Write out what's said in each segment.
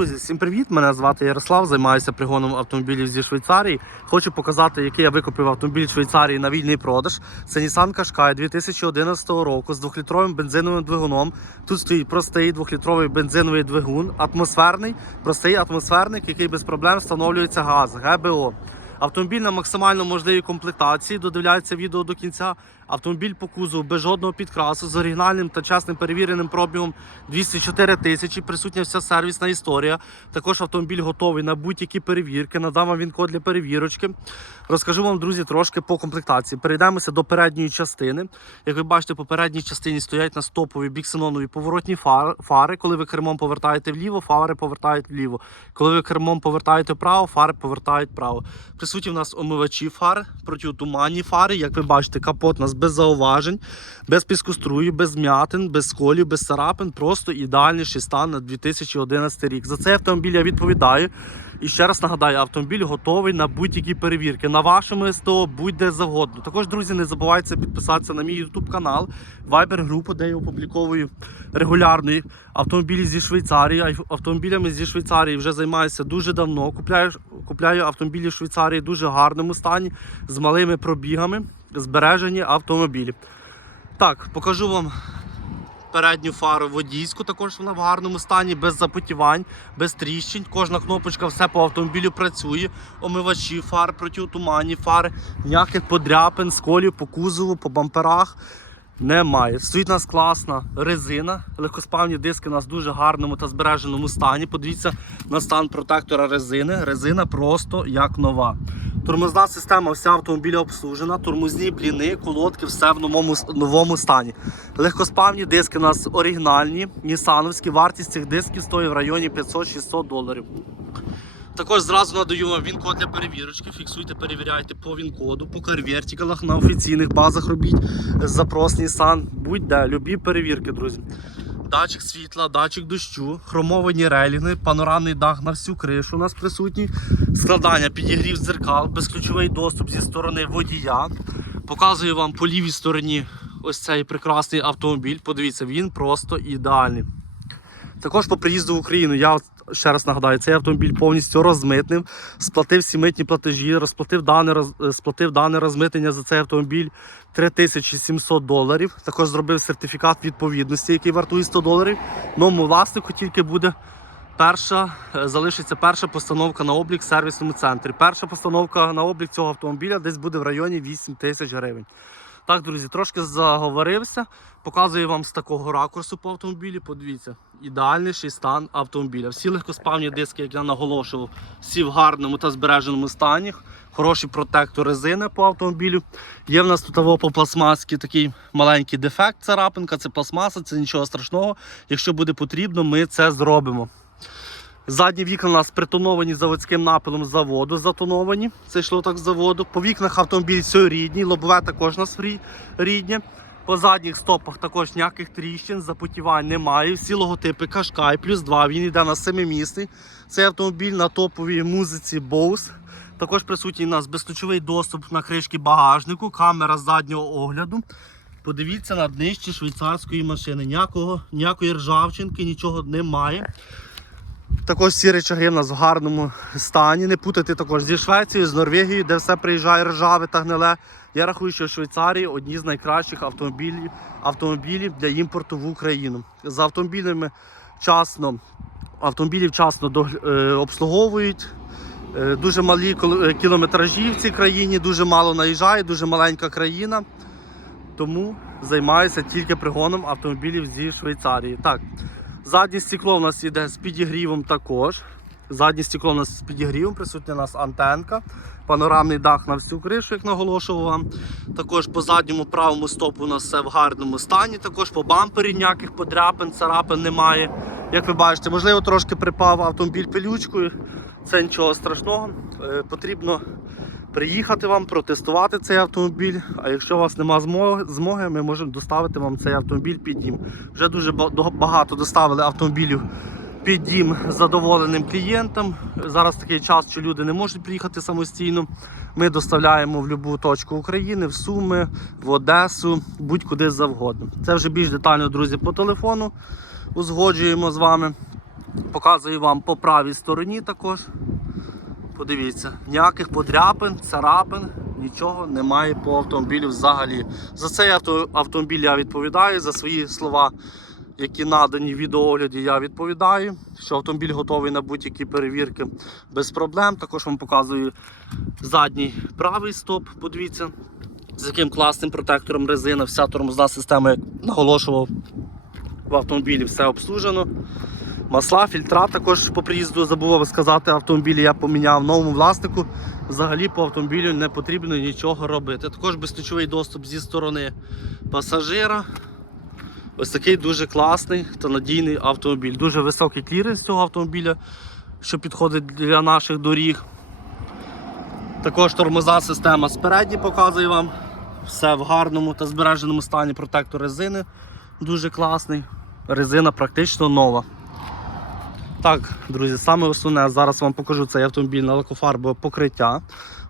Друзі, всім привіт! Мене звати Ярослав, займаюся пригоном автомобілів зі Швейцарії. Хочу показати, який я викупив автомобіль Швейцарії на вільний продаж. Це Nissan Qashqai 2011 року з двохлітровим бензиновим двигуном. Тут стоїть простий двохлітровий бензиновий двигун, атмосферний, простий атмосферник, який без проблем встановлюється газ, ГБО. Автомобіль на максимально можливій комплектації, додивляється відео до кінця. Автомобіль по кузову без жодного підкрасу з оригінальним та чесним перевіреним пробігом 204 тисячі. Присутня вся сервісна історія. Також автомобіль готовий на будь-які перевірки. Надам вам він код для перевірочки. Розкажу вам, друзі, трошки по комплектації. Перейдемося до передньої частини. Як ви бачите, по передній частині стоять на стопові біксенонові поворотні фари. Коли ви кермом повертаєте вліво, фари повертають вліво. Коли ви кермом повертаєте вправо, фари повертають вправо. Присутні в нас омивачі фар, протитуманні фари. Як ви бачите, капот у нас без зауважень, без піскострую, без м'ятин, без сколів, без царапин. Просто ідеальніший стан на 2011 рік. За цей автомобіль я відповідаю. І ще раз нагадаю, автомобіль готовий на будь-які перевірки. На вашому СТО будь-де завгодно. Також, друзі, не забувайте підписатися на мій YouTube канал, Viber групу, де я опубліковую регулярно автомобілі зі Швейцарії. Автомобілями зі Швейцарії вже займаюся дуже давно. Купляю, купляю автомобілі в Швейцарії в дуже гарному стані, з малими пробігами, збережені автомобілі. Так, покажу вам передню фару водійську, також вона в гарному стані, без запотівань, без тріщин. Кожна кнопочка, все по автомобілю працює. Омивачі фар, протитуманні фари, ніяких подряпин, сколів по кузову, по бамперах. Немає. Стоїть у нас класна резина. Легкоспавні диски у нас в дуже гарному та збереженому стані. Подивіться на стан протектора резини. Резина просто як нова. Тормозна система вся автомобіля обслужена, тормозні бліни, колодки, все в новому, новому стані. Легкоспавні диски у нас оригінальні, нісановські. Вартість цих дисків стоїть в районі 500-600 доларів. Також зразу надаю вам він-код для перевірочки. Фіксуйте, перевіряйте по він-коду, по карвертикалах на офіційних базах робіть запрос Nissan. Будь-де, любі перевірки, друзі. Датчик світла, датчик дощу, хромовані реліни, панорамний дах на всю кришу у нас присутній, складання, підігрів дзеркал, безключовий доступ зі сторони водія. Показую вам по лівій стороні ось цей прекрасний автомобіль. Подивіться, він просто ідеальний. Також по приїзду в Україну я ще раз нагадаю, цей автомобіль повністю розмитнив, сплатив всі митні платежі, розплатив дане, роз, е, сплатив дане розмитнення за цей автомобіль 3700 доларів. Також зробив сертифікат відповідності, який вартує 100 доларів. Новому власнику тільки буде перша, е, залишиться перша постановка на облік в сервісному центрі. Перша постановка на облік цього автомобіля десь буде в районі 8 тисяч гривень. Так, друзі, трошки заговорився. Показую вам з такого ракурсу по автомобілі. Подивіться, ідеальніший стан автомобіля. Всі легкоспавні диски, як я наголошував, всі в гарному та збереженому стані. Хороший протектор резини по автомобілю. Є в нас тут по пластмаски такий маленький дефект, царапинка, це пластмаса, це нічого страшного. Якщо буде потрібно, ми це зробимо. Задні вікна у нас притоновані заводським напилом заводу, затоновані. Це йшло так з заводу. По вікнах автомобіль все рідні, лобове також у нас рі- По задніх стопах також ніяких тріщин, запотівань немає. Всі логотипи Qashqai, плюс 2, він йде на семимісний. Цей автомобіль на топовій музиці Bose. Також присутній у нас безключовий доступ на кришки багажнику, камера заднього огляду. Подивіться на днище швейцарської машини. Ніякого, ніякої ржавчинки, нічого немає. Також всі речаги в нас в гарному стані. Не путати також зі Швецією, з Норвегією, де все приїжджає ржаве та гниле. Я рахую, що в Швейцарії одні з найкращих автомобілів, автомобілів для імпорту в Україну. За автомобілями вчасно, автомобілі вчасно догля- е, обслуговують. Е, Дуже малі е, кілометражі в цій країні, дуже мало наїжджає, дуже маленька країна. Тому займаюся тільки пригоном автомобілів зі Швейцарії. Так, заднє стекло у нас йде з підігрівом також. Заднє стекло у нас з підігрівом, присутня у нас антенка, панорамний дах на всю кришу, як наголошував вам. Також по задньому правому стопу у нас все в гарному стані. Також по бампері ніяких подряпин, царапин немає. Як ви бачите, можливо, трошки припав автомобіль пилючкою. Це нічого страшного. Е, Потрібно приїхати вам, протестувати цей автомобіль. А якщо у вас змоги, змоги, ми можемо доставити вам цей автомобіль під дім. Вже дуже багато доставили автомобілів під дім задоволеним клієнтам. Зараз такий час, що люди не можуть приїхати самостійно. Ми доставляємо в будь-яку точку України, в Суми, в Одесу, будь-куди завгодно. Це вже більш детально, друзі, по телефону узгоджуємо з вами. Показую вам по правій стороні також. Подивіться, ніяких подряпин, царапин, нічого немає по автомобілю взагалі. За цей автомобіль я відповідаю, за свої слова, які надані в відеоогляді, я відповідаю, що автомобіль готовий на будь-які перевірки без проблем. Також вам показую задній правий стоп, подивіться, з яким класним протектором резина, вся тормозна система, як наголошував в автомобілі, все обслужено. Масла, фільтра також по приїзду забув сказати, автомобілі я поміняв новому власнику. Взагалі по автомобілю не потрібно нічого робити. Також безключовий доступ зі сторони пасажира. Ось такий дуже класний та надійний автомобіль. Дуже високий кліренс цього автомобіля, що підходить для наших доріг. Також тормозна система спереді показує вам. Все в гарному та збереженому стані протектор резини. Дуже класний. Резина практично нова. Так, друзі, саме основне, зараз вам покажу цей автомобіль на лакофарбове покриття.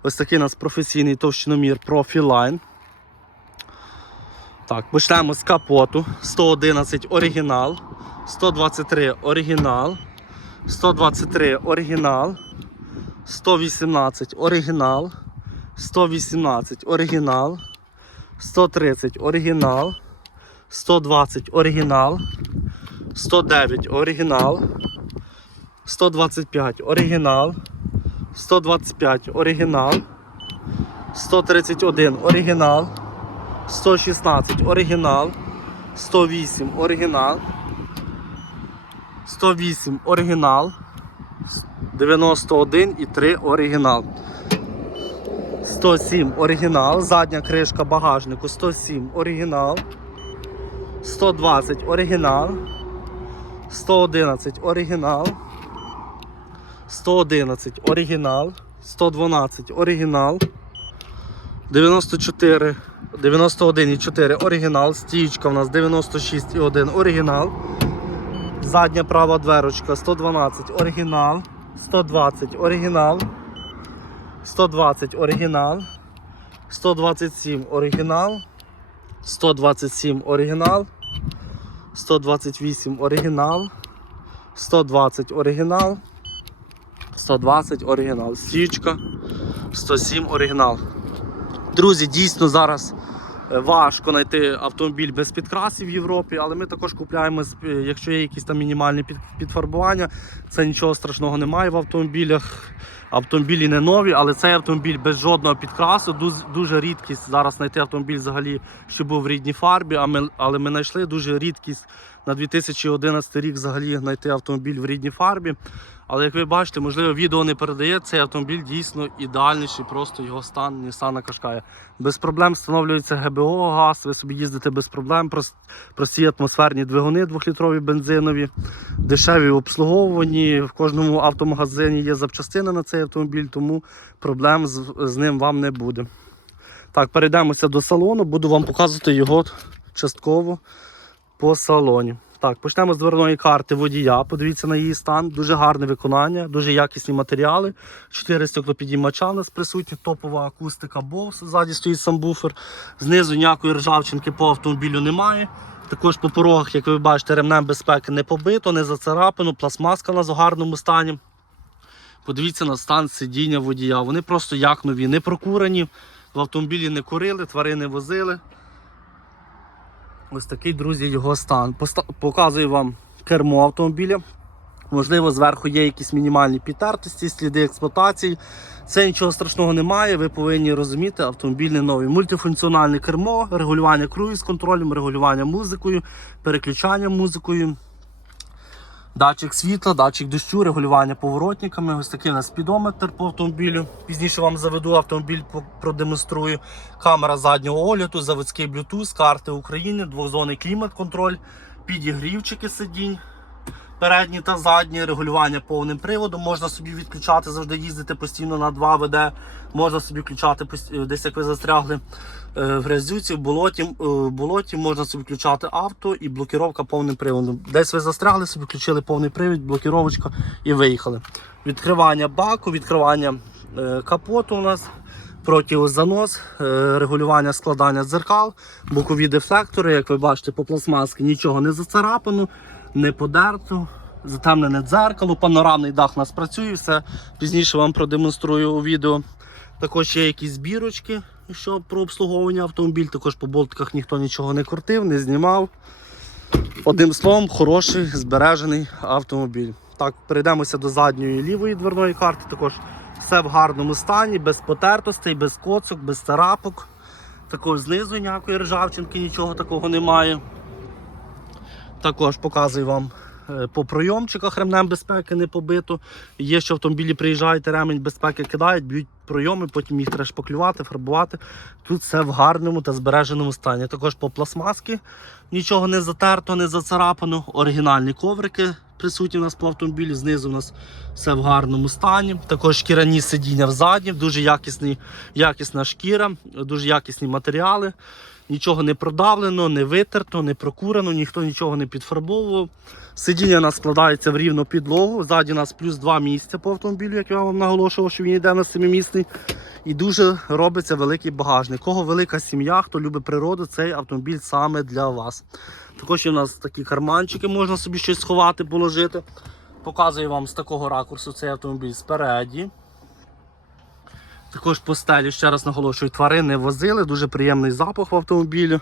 Ось такий у нас професійний товщиномір Profiline. Так, почнемо з капоту. 111 оригінал, 123 оригінал, 123 оригінал, 118 оригінал, 118 оригінал, 130 оригінал, 120 оригінал, 109 оригінал. 125 оригінал, 125 оригінал, 131 оригінал, 116 оригінал, 108 оригінал, 108 оригінал, 91 і 3 оригінал. 107 оригінал, задня кришка багажнику 107 оригінал, 120 оригінал, 111 оригінал. 111 оригінал, 112 оригінал, 94, 91,4 оригінал, стічка у нас 96,1 оригінал. Задня права дверочка 112 оригінал, 120 оригінал, 120 оригінал, 127 оригінал, 127 оригінал, 128 оригінал, 120 оригінал. 120 оригінал. Січка 107 оригінал. Друзі, дійсно зараз е, важко знайти автомобіль без підкрасів в Європі, але ми також купляємо, е, якщо є якісь там мінімальні підфарбування, це нічого страшного немає в автомобілях. Автомобілі не нові, але цей автомобіль без жодного підкрасу. Дуже рідкість зараз знайти автомобіль взагалі, що був в рідній фарбі, а ми, але ми знайшли дуже рідкість на 2011 рік взагалі знайти автомобіль в рідній фарбі. Але як ви бачите, можливо, відео не передає, цей автомобіль дійсно ідеальніший, просто його стан Nissan Qashqai. Без проблем встановлюється ГБО, газ, ви собі їздите без проблем, прості атмосферні двигуни двохлітрові бензинові, дешеві в обслуговуванні. В кожному автомагазині є запчастини на цей автомобіль, тому проблем з, з ним вам не буде. Так, перейдемося до салону, буду вам показувати його частково по салоні. Так, почнемо з дверної карти водія. Подивіться на її стан. Дуже гарне виконання, дуже якісні матеріали. Чотири стеклопідіймача у нас присутні, топова акустика Bose. Ззаді стоїть сам буфер. Знизу ніякої ржавчинки по автомобілю немає. Також по порогах, як ви бачите, ремнем безпеки не побито, не зацарапано, пластмаска у в гарному стані. Подивіться на стан сидіння водія. Вони просто як нові, не прокурені. В автомобілі не курили, тварини возили. Ось такий, друзі, його стан. Показую вам кермо автомобіля. Можливо, зверху є якісь мінімальні підтертості, сліди експлуатації. Це нічого страшного немає. Ви повинні розуміти, автомобіль не новий. Мультифункціональне кермо, регулювання круїз контролем, регулювання музикою, переключання музикою. Датчик світла, датчик дощу, регулювання поворотниками. Ось такий у нас спідометр по автомобілю. Пізніше вам заведу автомобіль, продемонструю. Камера заднього огляду, заводський Bluetooth, карти України, двозонний клімат-контроль, підігрівчики сидінь. Передні та задні, регулювання повним приводом. Можна собі відключати, завжди їздити постійно на 2 ВД. Можна собі включати десь як ви застрягли е, в грязюці, в болоті, е, в болоті можна собі включати авто і блокіровка повним приводом. Десь ви застрягли, собі включили повний привід, блокіровочка і виїхали. Відкривання баку, відкривання е, капоту у нас. Противозанос, е, регулювання складання дзеркал, бокові дефлектори, як ви бачите, по пластмаски нічого не зацарапано, не подерто. затемнене дзеркало, панорамний дах у нас працює, все пізніше вам продемонструю у відео. Також є якісь збірочки, що про обслуговування автомобіль. Також по болтиках ніхто нічого не крутив, не знімав. Одним словом, хороший збережений автомобіль. Так, перейдемося до задньої лівої дверної карти. Також все в гарному стані, без потертостей, без коцок, без царапок. Також знизу ніякої ржавчинки, нічого такого немає. Також показую вам е, по пройомчиках ремнем безпеки не побито. Є, що автомобілі приїжджають, ремень безпеки кидають, б'ють пройоми, потім їх треба шпаклювати, фарбувати. Тут все в гарному та збереженому стані. Також по пластмаски нічого не затерто, не зацарапано. Оригінальні коврики присутні у нас по автомобілі. Знизу у нас все в гарному стані. Також шкіряні сидіння взаді, дуже якісний, якісна шкіра, дуже якісні матеріали. Нічого не продавлено, не витерто, не прокурено, ніхто нічого не підфарбовував. Сидіння у нас складається в рівну підлогу. Ззаді у нас плюс два місця по автомобілю, як я вам наголошував, що він йде на семимісний. І дуже робиться великий багажник. Кого велика сім'я, хто любить природу, цей автомобіль саме для вас. Також у нас такі карманчики, можна собі щось сховати, положити. Показую вам з такого ракурсу цей автомобіль спереді. Також по стелі, ще раз наголошую, тварини возили, дуже приємний запах в автомобілі.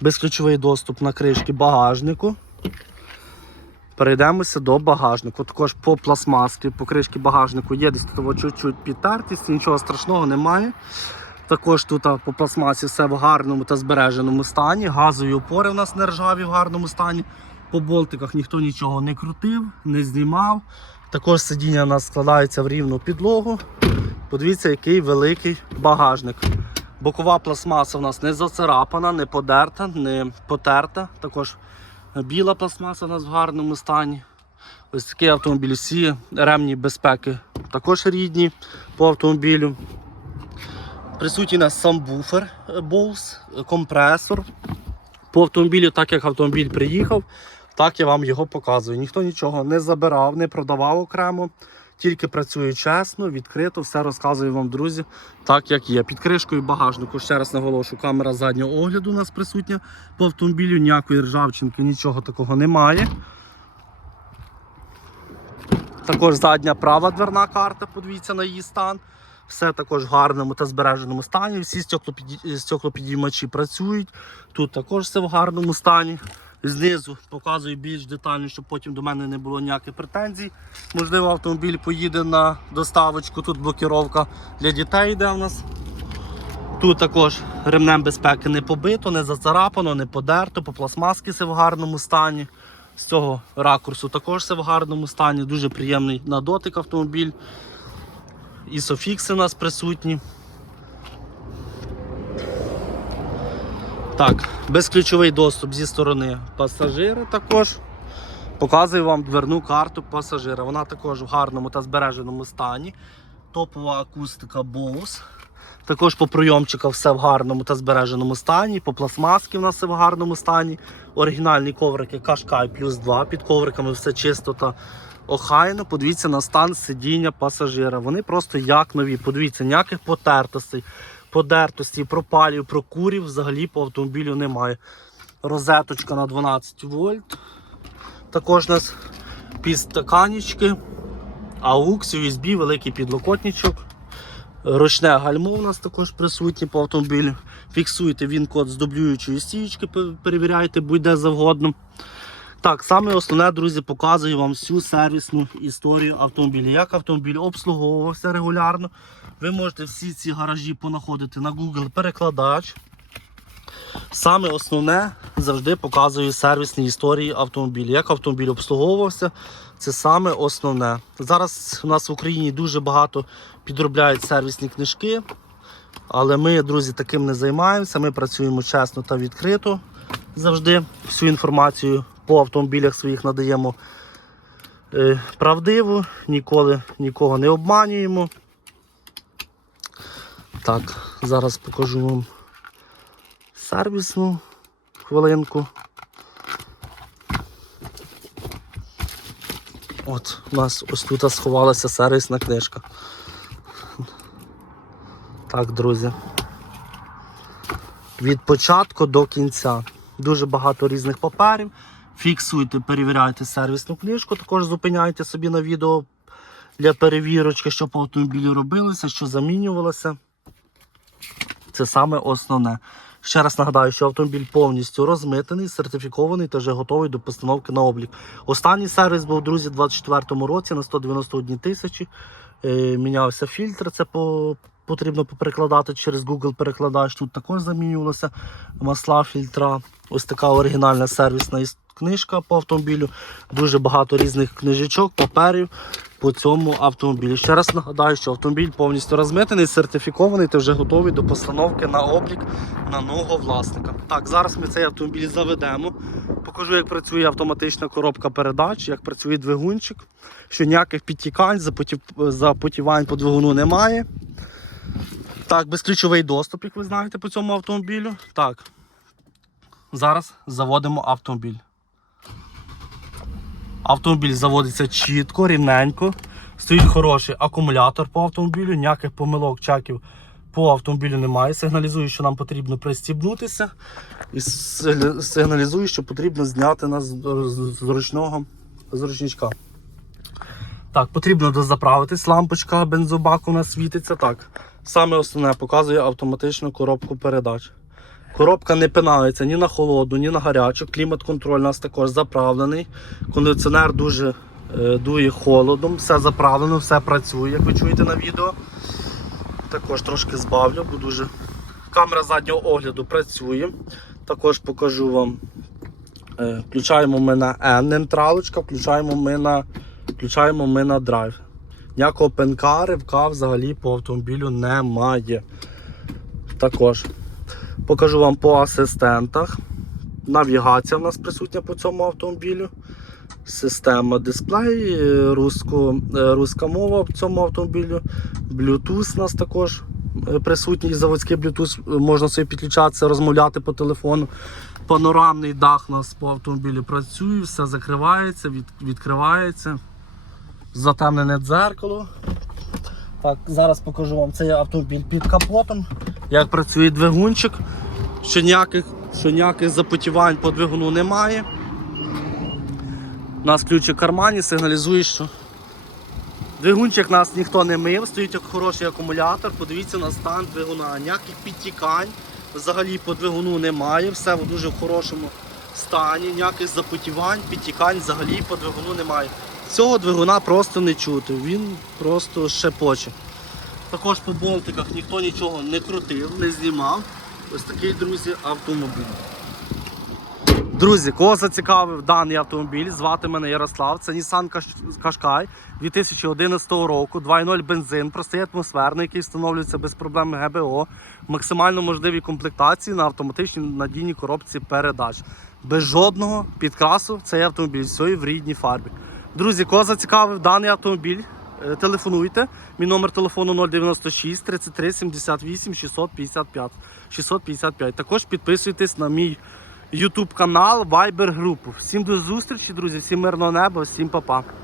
Безключовий доступ на кришки багажнику. Перейдемося до багажнику. Також по пластмаски, по кришки багажнику є десь тут чуть-чуть підтертість, нічого страшного немає. Також тут по пластмасі все в гарному та збереженому стані. Газові опори в нас не ржаві в гарному стані. По болтиках ніхто нічого не крутив, не знімав. Також сидіння у нас складається в рівну підлогу. Подивіться, який великий багажник. Бокова пластмаса у нас не зацарапана, не подерта, не потерта. Також біла пластмаса у нас в гарному стані. Ось такий автомобіль, всі ремні безпеки також рідні по автомобілю. Присутній нас сам буфер Bose, компресор. По автомобілю, так як автомобіль приїхав, так я вам його показую. Ніхто нічого не забирав, не продавав окремо. Тільки працює чесно, відкрито, все розказую вам, друзі, так як є. Під кришкою багажнику, ще раз наголошу, камера заднього огляду у нас присутня по автомобілю, ніякої ржавчинки, нічого такого немає. Також задня права дверна карта, подивіться на її стан. Все також в гарному та збереженому стані. Всі стеклопідіймачі працюють. Тут також все в гарному стані. Знизу показую більш детально, щоб потім до мене не було ніяких претензій. Можливо, автомобіль поїде на доставочку. Тут блокіровка для дітей йде в нас. Тут також ремнем безпеки не побито, не зацарапано, не подерто, по пластмаски все в гарному стані. З цього ракурсу також все в гарному стані. Дуже приємний на дотик автомобіль. Ісофікси у нас присутні. Так, безключовий доступ зі сторони пасажира також. Показую вам дверну карту пасажира. Вона також в гарному та збереженому стані. Топова акустика Bose. Також по прийомчиках все в гарному та збереженому стані. По пластмаски в нас все в гарному стані. Оригінальні коврики Qashqai плюс 2. Під ковриками все чисто та охайно. Подивіться на стан сидіння пасажира. Вони просто як нові. Подивіться, ніяких потертостей, подертостей, пропалів, прокурів взагалі по автомобілю немає. Розеточка на 12 вольт. Також у нас підстаканічки, AUX, USB, великий підлокотничок. Ручне гальмо у нас також присутнє по автомобілю. Фіксуйте він код з дублюючої стічки, перевіряйте будь-де завгодно. Так, саме основне, друзі, показую вам всю сервісну історію автомобіля. Як автомобіль обслуговувався регулярно. Ви можете всі ці гаражі понаходити на Google перекладач. Саме основне завжди показую сервісні історії автомобіля. Як автомобіль обслуговувався, це саме основне. Зараз у нас в Україні дуже багато підробляють сервісні книжки, але ми, друзі, таким не займаємося. Ми працюємо чесно та відкрито завжди. Всю інформацію по автомобілях своїх надаємо е, правдиву, ніколи нікого не обманюємо. Так, зараз покажу вам сервісну хвилинку. От, у нас ось тут сховалася сервісна книжка. Так, друзі. Від початку до кінця. дуже багато різних паперів. Фіксуйте, перевіряйте сервісну книжку, також зупиняйте собі на відео для перевірочки, що по автомобілю робилося, що замінювалося. Це саме основне. Ще раз нагадаю, що автомобіль повністю розмитений, сертифікований та вже готовий до постановки на облік. Останній сервіс був, друзі, у 2024 році на 191 тисячі. Е, Мінявся фільтр, це по, потрібно перекладати через Google перекладач. Тут також замінювалося масла, фільтра. Ось така оригінальна сервісна книжка по автомобілю. Дуже багато різних книжечок, паперів по цьому автомобілю. Ще раз нагадаю, що автомобіль повністю розмитений, сертифікований та вже готовий до постановки на облік на нового власника. Так, зараз ми цей автомобіль заведемо. Покажу, як працює автоматична коробка передач, як працює двигунчик, що ніяких підтікань, запотівань по двигуну немає. Так, безключовий доступ, як ви знаєте, по цьому автомобілю. Так. Зараз заводимо автомобіль. Автомобіль заводиться чітко, рівненько. Стоїть хороший акумулятор по автомобілю, ніяких помилок, чаків по автомобілю немає. Сигналізує, що нам потрібно пристібнутися. І сигна- сигналізує, що потрібно зняти нас з зручного з ручничка. Так, потрібно дозаправитись. Лампочка бензобаку у нас світиться. Так. Саме основне показує автоматичну коробку передач. Коробка не пинається ні на холодну, ні на гарячу. Клімат-контроль у нас також заправлений. Кондиціонер дуже е, дує холодом, все заправлено, все працює, як ви чуєте на відео. Також трошки збавлю, бо дуже. Камера заднього огляду працює. Також покажу вам. Е, включаємо ми на N нейтралочка, включаємо ми на, включаємо ми на драйв. Ніякого пенка, ривка взагалі по автомобілю немає. Також покажу вам по асистентах. Навігація в нас присутня по цьому автомобілю. Система дисплей, руско, е, руська мова в цьому автомобілю. Bluetooth у нас також е, присутній заводський Bluetooth, е, можна собі підключатися, розмовляти по телефону. Панорамний дах у нас по автомобілі працює, все закривається, від, відкривається. Затемнене дзеркало. Так, зараз покажу вам цей автомобіль під капотом, як працює двигунчик, що ніяких, що ніяких запотівань по двигуну немає. У нас ключик в кармані сигналізує, що двигунчик нас ніхто не мив, стоїть як хороший акумулятор. Подивіться на стан двигуна. Ніяких підтікань взагалі по двигуну немає. Все в дуже хорошому стані, ніяких запотівань, підтікань взагалі по двигуну немає. Цього двигуна просто не чути, він просто шепоче. Також по болтиках ніхто нічого не крутив, не знімав. Ось такий, друзі, автомобіль. Друзі, кого зацікавив даний автомобіль, звати мене Ярослав. Це Nissan Qashqai 2011 року, 2.0 бензин, простий атмосферний, який встановлюється без проблем ГБО, максимально можливій комплектації на автоматичній надійній коробці передач. Без жодного підкрасу цей автомобіль, все в рідній фарбі. Друзі, кого зацікавив даний автомобіль, е, телефонуйте. Мій номер телефону 096 33 78 655. 655. Також підписуйтесь на мій YouTube канал, Viber групу. Всім до зустрічі, друзі, всім мирного неба, всім па-па.